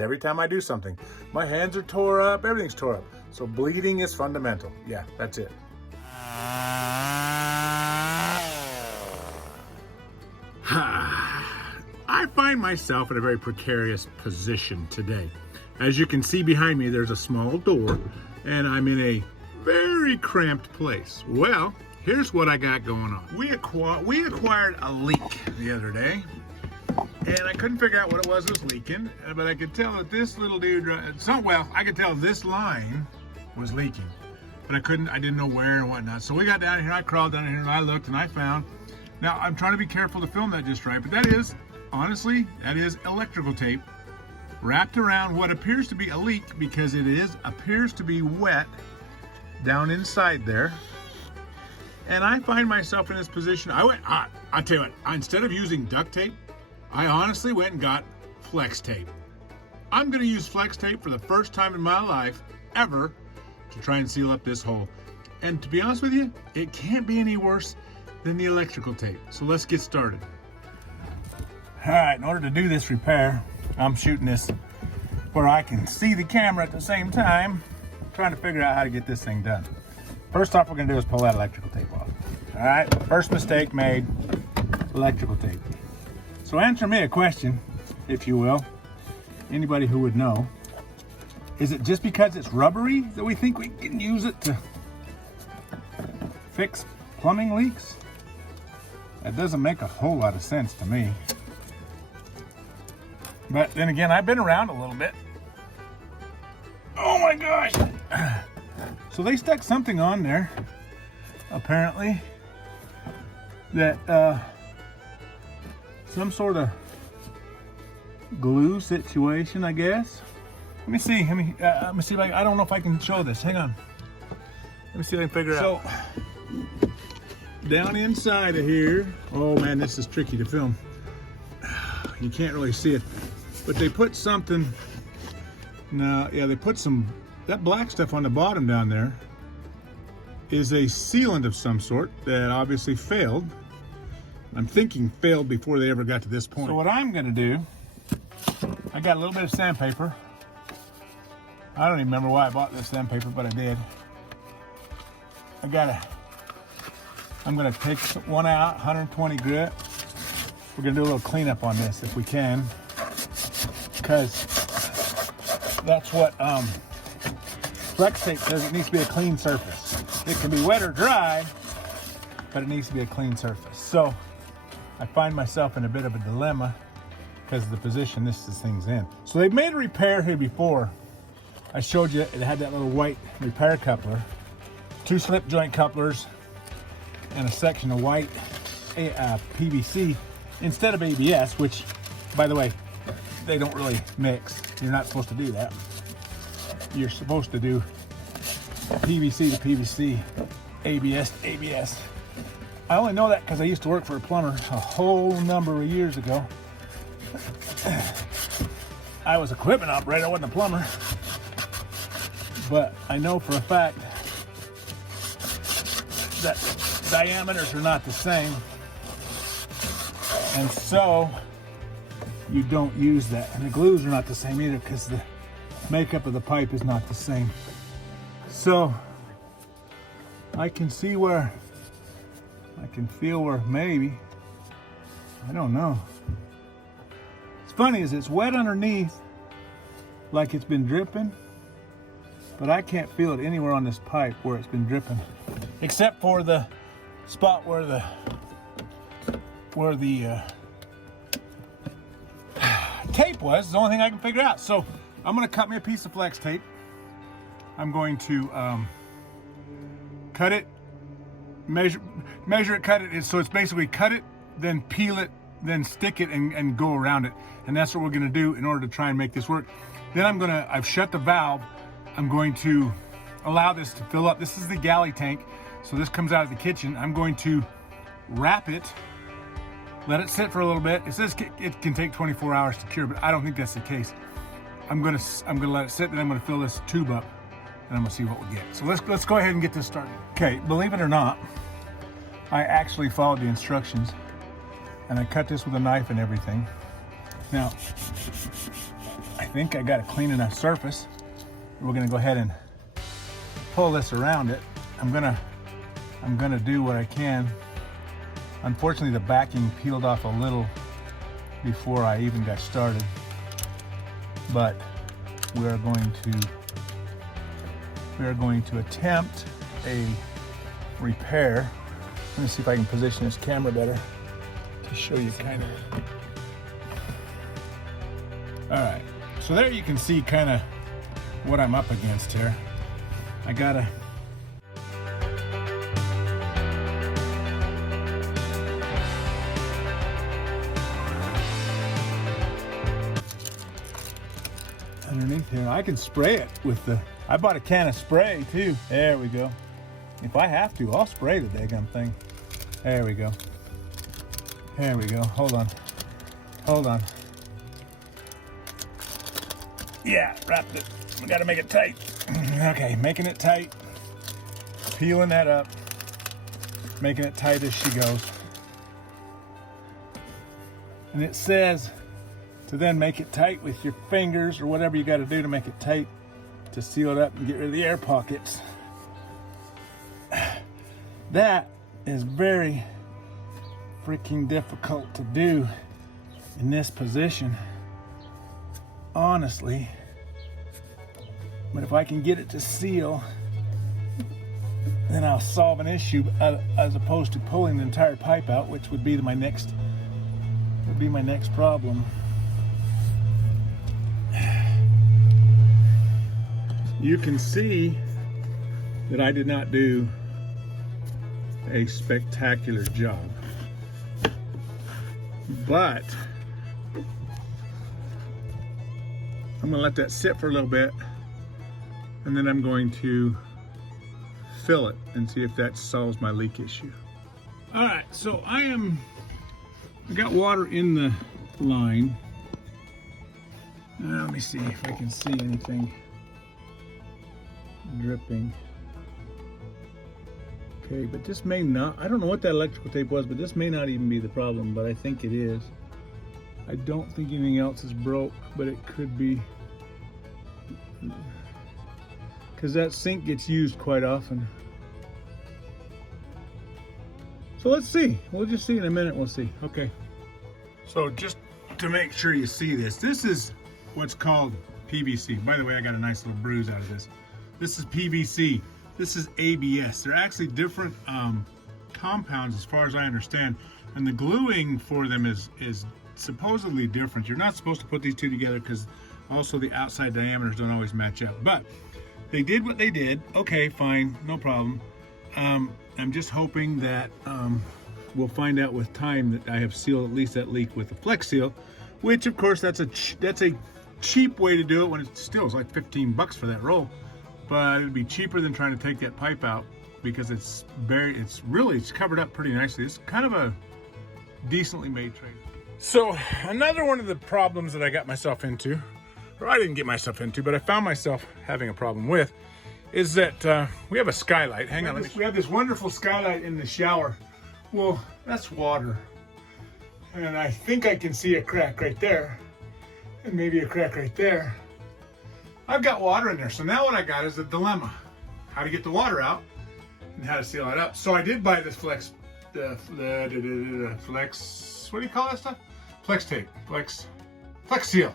Every time I do something, my hands are tore up, everything's tore up. So bleeding is fundamental. Yeah, that's it. I find myself in a very precarious position today. As you can see behind me, there's a small door, and I'm in a very cramped place. Well, here's what I got going on. We acquired a leak the other day, and I couldn't figure out what it was that was leaking, but I could tell that this little dude, I could tell this line was leaking, but I didn't know where and whatnot. So we got down here, I crawled down here, and I looked, and I found, now I'm trying to be careful to film that just right, but that is, honestly, that is electrical tape wrapped around what appears to be a leak, because it appears to be wet down inside there. And I find myself in this position. I'll tell you what, instead of using duct tape, I honestly went and got flex tape. I'm gonna use flex tape for the first time in my life ever to try and seal up this hole. And to be honest with you, it can't be any worse than the electrical tape. So let's get started. All right, in order to do this repair, I'm shooting this where I can see the camera at the same time, trying to figure out how to get this thing done. First off, we're gonna do is pull that electrical tape off. All right, first mistake made, electrical tape. So answer me a question, if you will, anybody who would know. Is it just because it's rubbery that we think we can use it to fix plumbing leaks? That doesn't make a whole lot of sense to me. But then again, I've been around a little bit. Oh my gosh. So they stuck something on there, apparently, that some sort of glue situation, I guess. Let me see if I don't know if I can show this. Hang on. Let me see if I can figure it out. So, down inside of here, oh man, this is tricky to film. You can't really see it, but they put something, they put that black stuff on the bottom down there is a sealant of some sort that obviously failed. I'm thinking failed before they ever got to this point. So what I'm gonna do, I got a little bit of sandpaper. I don't even remember why I bought this sandpaper, but I did. I'm gonna take one out, 120 grit. We're gonna do a little cleanup on this if we can, because that's what flex tape says. It needs to be a clean surface. It can be wet or dry, but it needs to be a clean surface. So I find myself in a bit of a dilemma because of the position this thing's in. So they've made a repair here before. I showed you it had that little white repair coupler, 2 slip joint couplers, and a section of white PVC instead of ABS, which, by the way, they don't really mix. You're not supposed to do that. You're supposed to do PVC to PVC, ABS to ABS. I only know that because I used to work for a plumber a whole number of years ago. I was an equipment operator, I wasn't a plumber. But I know for a fact that diameters are not the same. And so you don't use that. And the glues are not the same either because the makeup of the pipe is not the same. So I can see where, I can feel where maybe, I don't know. It's funny is it's wet underneath like it's been dripping, but I can't feel it anywhere on this pipe where it's been dripping, except for the spot where the tape was. It's the only thing I can figure out. So I'm gonna cut me a piece of flex tape. I'm going to cut it, measure it, cut it. So it's basically cut it, then peel it, then stick it and go around it. And that's what we're gonna do in order to try and make this work. Then I've shut the valve. I'm going to allow this to fill up. This is the galley tank. So this comes out of the kitchen. I'm going to wrap it, let it sit for a little bit. It says it can take 24 hours to cure, but I don't think that's the case. I'm gonna let it sit, and I'm gonna fill this tube up, and I'm gonna see what we get. So let's go ahead and get this started. Okay, believe it or not, I actually followed the instructions, and I cut this with a knife and everything. Now, I think I got a clean enough surface. We're gonna go ahead and pull this around it. I'm gonna do what I can. Unfortunately, the backing peeled off a little before I even got started, but we are going to attempt a repair. Let me see if I can position this camera better to show you kind of. All right, so there you can see kind of what I'm up against here. I gotta underneath here. I can spray it with the, I bought a can of spray too. There we go. If I have to, I'll spray the daggum thing. There we go. There we go. Hold on. Hold on. Yeah, wrapped it. We gotta make it tight. Okay, making it tight. Peeling that up. Making it tight as she goes. And it says to then make it tight with your fingers or whatever you gotta do to make it tight to seal it up and get rid of the air pockets. That is very freaking difficult to do in this position, honestly. But if I can get it to seal, then I'll solve an issue as opposed to pulling the entire pipe out, which would be my next problem. You can see that I did not do a spectacular job, but I'm gonna let that sit for a little bit, and then I'm going to fill it and see if that solves my leak issue. All right, so I got water in the line. Let me see if I can see anything dripping. Okay, but this may not, I don't know what that electrical tape was, but this may not even be the problem, but I think it is. I don't think anything else is broke, but it could be. Because that sink gets used quite often. So let's see. We'll just see in a minute, we'll see. Okay. So just to make sure you see this, this is what's called PVC. By the way, I got a nice little bruise out of this. This is PVC. This is ABS. They're actually different compounds as far as I understand. And the gluing for them is supposedly different. You're not supposed to put these two together because also the outside diameters don't always match up. But they did what they did. Okay, fine, no problem. I'm just hoping that we'll find out with time that I have sealed at least that leak with the Flex Seal, which of course that's a cheap way to do it when it still is like 15 bucks for that roll. But it would be cheaper than trying to take that pipe out because it's covered up pretty nicely. It's kind of a decently made trade. So another one of the problems that I got myself into, or I didn't get myself into, but I found myself having a problem with, is that we have a skylight. Hang on, we have this wonderful skylight in the shower. Well, that's water. And I think I can see a crack right there. And maybe a crack right there. I've got water in there, so now what I got is a dilemma. How to get the water out and how to seal it up. So I did buy this Flex, Flex, what do you call that stuff? Flex tape, Flex Seal.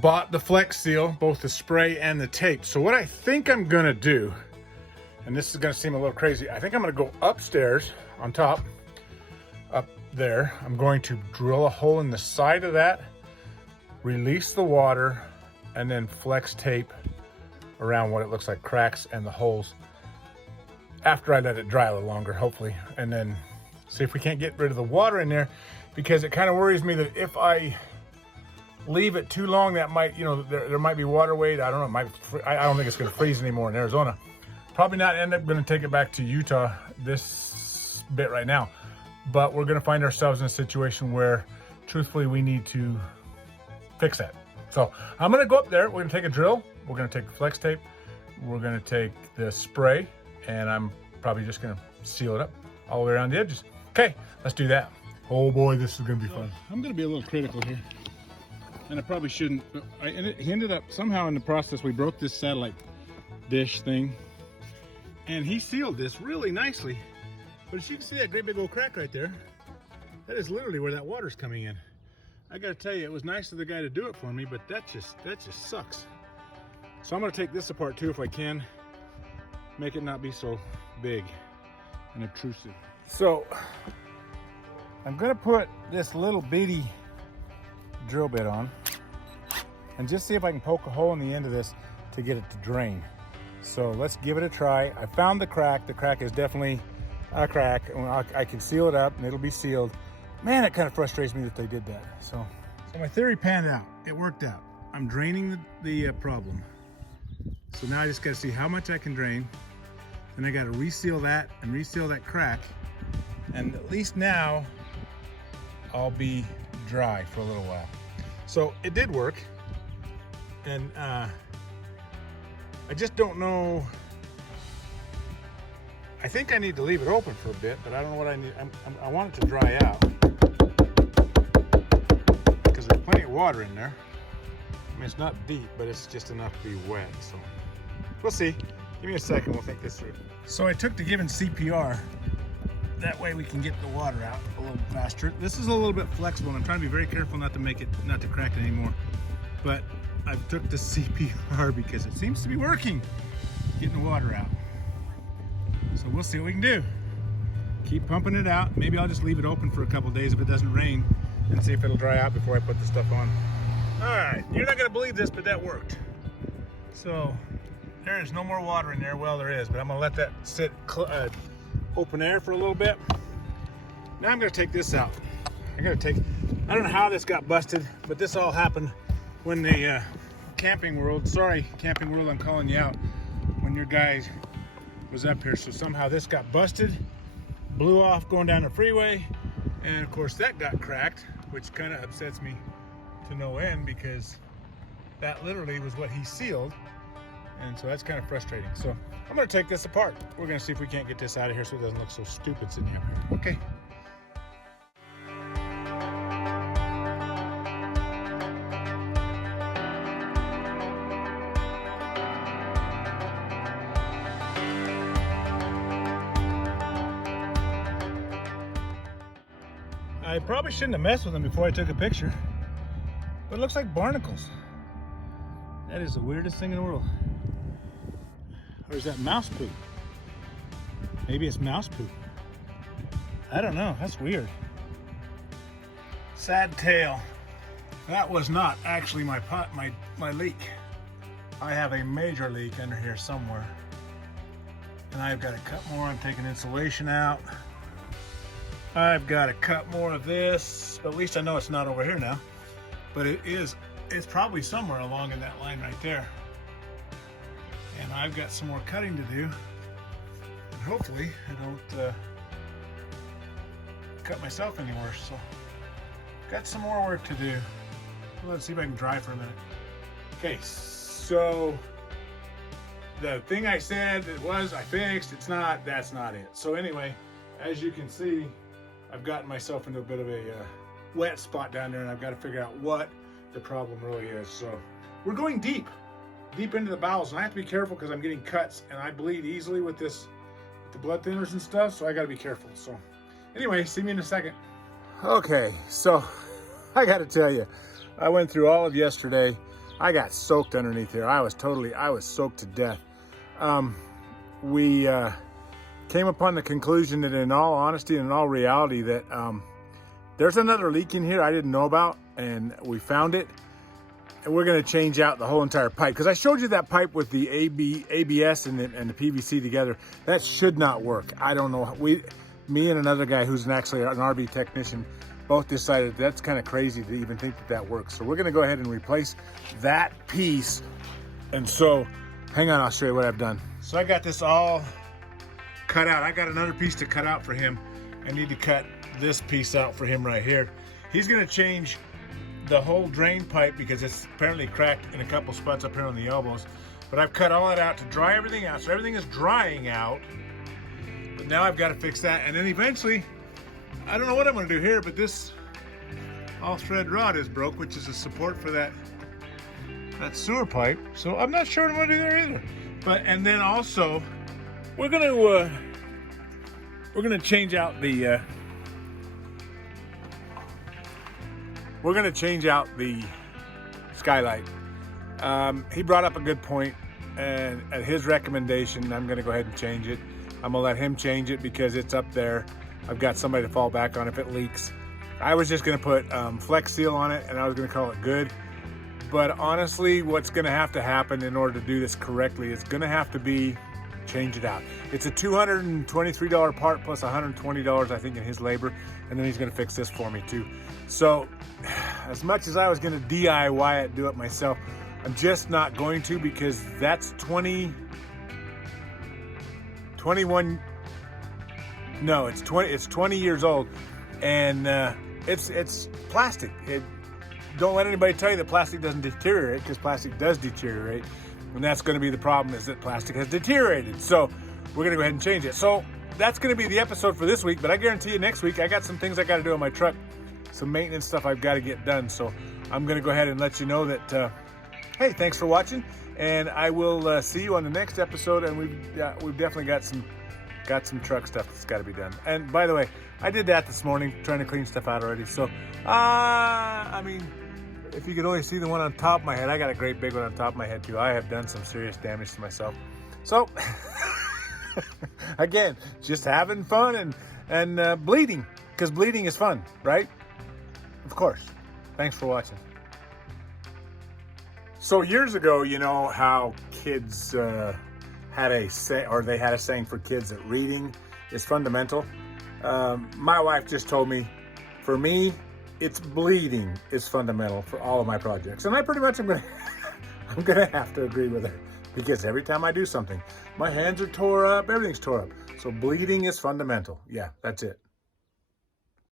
Bought the Flex Seal, both the spray and the tape. So what I think I'm gonna do, and this is gonna seem a little crazy, I think I'm gonna go upstairs on top, up there. I'm going to drill a hole in the side of that, release the water, and then flex tape around what it looks like cracks and the holes after I let it dry a little longer, hopefully, and then see if we can't get rid of the water in there, because it kind of worries me that if I leave it too long, that might, there might be water weight. I don't know. I don't think it's going to freeze anymore in Arizona. Probably not end up going to take it back to Utah this bit right now, but we're going to find ourselves in a situation where truthfully we need to fix that. So I'm gonna go up there, we're gonna take a drill, we're gonna take the flex tape, we're gonna take the spray, and I'm probably just gonna seal it up all the way around the edges. Okay, let's do that. Oh boy, this is gonna be fun. I'm gonna be a little critical here. and I probably shouldn't, but he ended up, somehow in the process, we broke this satellite dish thing, and he sealed this really nicely. But as you can see that great big old crack right there, that is literally where that water's coming in. I gotta tell you, it was nice of the guy to do it for me, but that just sucks. So I'm gonna take this apart too if I can, make it not be so big and obtrusive. So I'm gonna put this little bitty drill bit on and just see if I can poke a hole in the end of this to get it to drain. So let's give it a try. I found the crack. The crack is definitely a crack. I can seal it up and it'll be sealed. Man, it kind of frustrates me that they did that. So my theory panned out. It worked out. I'm draining the problem. So now I just gotta see how much I can drain. Then I gotta reseal that and reseal that crack. And at least now I'll be dry for a little while. So it did work. And I just don't know. I think I need to leave it open for a bit, but I don't know what I need. I want it to dry out because there's plenty of water in there. I mean, it's not deep, but it's just enough to be wet. So we'll see. Give me a second, we'll think this through. So I took the given CPR. That way we can get the water out a little faster. This is a little bit flexible, and I'm trying to be very careful not to crack it anymore. But I took the CPR because it seems to be working, getting the water out. So we'll see what we can do. Keep pumping it out. Maybe I'll just leave it open for a couple days if it doesn't rain and see if it'll dry out before I put the stuff on. All right, you're not gonna believe this, but that worked. So there is no more water in there. Well, there is, but I'm gonna let that sit open air for a little bit. Now I'm gonna take this out. I don't know how this got busted, but this all happened when the Camping World, sorry Camping World, I'm calling you out, when your guy was up here. So somehow this got busted, blew off going down the freeway, and of course that got cracked, which kind of upsets me to no end because that literally was what he sealed, and so that's kind of frustrating. So I'm gonna take this apart. We're gonna see if we can't get this out of here so it doesn't look so stupid sitting up here. Okay. I probably shouldn't have messed with them before I took a picture, but it looks like barnacles. That is the weirdest thing in the world. Or is that mouse poop? Maybe it's mouse poop. I don't know, that's weird. Sad tale. That was not actually my leak. I have a major leak under here somewhere. And I've got to cut more. I'm taking insulation out. I've got to cut more of this. At least I know it's not over here now. But it's probably somewhere along in that line right there. And I've got some more cutting to do. And hopefully I don't cut myself any worse. So got some more work to do. Let's see if I can dry for a minute. Okay, so the thing I said it was I fixed, it's not, that's not it. So anyway, as you can see, I've gotten myself into a bit of a wet spot down there, and I've got to figure out what the problem really is. So we're going deep into the bowels, and I have to be careful because I'm getting cuts and I bleed easily with the blood thinners and stuff, so I got to be careful. So anyway, see me in a second. Okay, so I got to tell you, I went through all of yesterday. I got soaked underneath here. I was soaked to death. We came upon the conclusion that in all honesty and in all reality that there's another leak in here I didn't know about, and we found it, and we're going to change out the whole entire pipe, because I showed you that pipe with the ABS and the PVC together. That should not work. I don't know. Me and another guy who's actually an RV technician both decided that's kind of crazy to even think that works. So we're going to go ahead and replace that piece. And so hang on, I'll show you what I've done. So I got this all cut out. I got another piece to cut out for him. I need to cut this piece out for him right here. He's gonna change the whole drain pipe because it's apparently cracked in a couple spots up here on the elbows. But I've cut all that out to dry everything out. So everything is drying out. But now I've got to fix that. And then eventually, I don't know what I'm gonna do here, but this all thread rod is broke, which is a support for that sewer pipe. So I'm not sure what I'm gonna do there either. But and then also we're gonna change out the skylight. He brought up a good point, and at his recommendation, I'm gonna go ahead and change it. I'm gonna let him change it because it's up there. I've got somebody to fall back on if it leaks. I was just gonna put Flex Seal on it, and I was gonna call it good. But honestly, what's gonna have to happen in order to do this correctly is gonna have to be change it out. It's a $223 part plus $120, I think, in his labor, and then he's gonna fix this for me too. So, as much as I was gonna DIY it, do it myself, I'm just not going to, because that's 21, no, it's 20 years old, and it's plastic. Don't let anybody tell you that plastic doesn't deteriorate, because plastic does deteriorate, and that's going to be the problem, is that plastic has deteriorated. So we're going to go ahead and change it. So that's going to be the episode for this week, but I guarantee you next week I got some things I got to do on my truck, some maintenance stuff I've got to get done. So I'm going to go ahead and let you know that hey, thanks for watching, and I will see you on the next episode. And we've definitely got some truck stuff that's got to be done. And by the way, I did that this morning, trying to clean stuff out already. So I mean, if you could only see the one on top of my head, I got a great big one on top of my head too. I have done some serious damage to myself. So again, just having fun and bleeding, because bleeding is fun, right? Of course. Thanks for watching. So years ago, you know how kids had a saying for kids that reading is fundamental. My wife just told me, for me, it's bleeding is fundamental for all of my projects. And I pretty much am gonna have to agree with her, because every time I do something, my hands are tore up, everything's tore up. So bleeding is fundamental. Yeah, that's it.